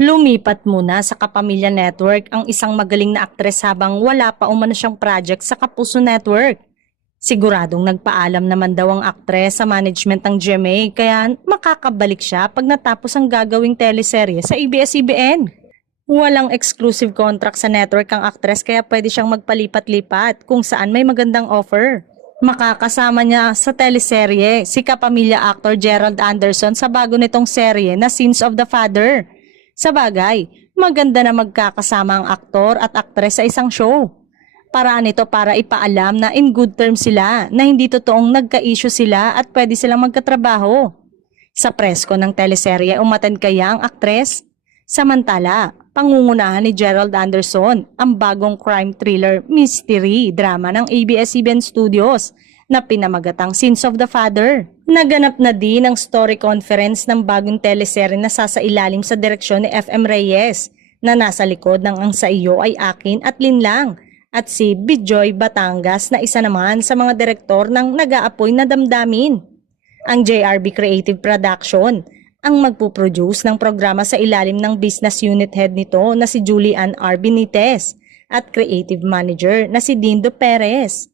Lumipat muna sa Kapamilya Network ang isang magaling na aktres habang wala pa umano siyang project sa Kapuso Network. Siguradong nagpaalam naman daw ang aktres sa management ng GMA kaya makakabalik siya pag natapos ang gagawing teleserye sa ABS-CBN. Walang exclusive contract sa network ang aktres kaya pwede siyang magpalipat-lipat kung saan may magandang offer. Makakasama niya sa teleserye si Kapamilya actor Gerald Anderson sa bago nitong serye na Sins of the Father. Sa bagay, maganda na magkakasama ang aktor at aktres sa isang show. Paraan ito para ipaalam na in good terms sila, na hindi totoong nagka-issue sila at pwede silang magkatrabaho. Sa presko ng teleserye, umattend kaya ang aktres? Samantala, pangungunahan ni Gerald Anderson ang bagong crime thriller mystery drama ng ABS-CBN Studios na pinamagatang Sins of the Father. Naganap na din ang story conference ng bagong teleserye na sasailalim sa direksyon ni FM Reyes na nasa likod ng Ang Sa Iyo Ay Akin at Linlang at si Bijoy Batangas na isa naman sa mga direktor ng nag-aapoy na damdamin. Ang JRB Creative Production ang magpuproduce ng programa sa ilalim ng business unit head nito na si Julian R. Benitez at creative manager na si Dindo Perez.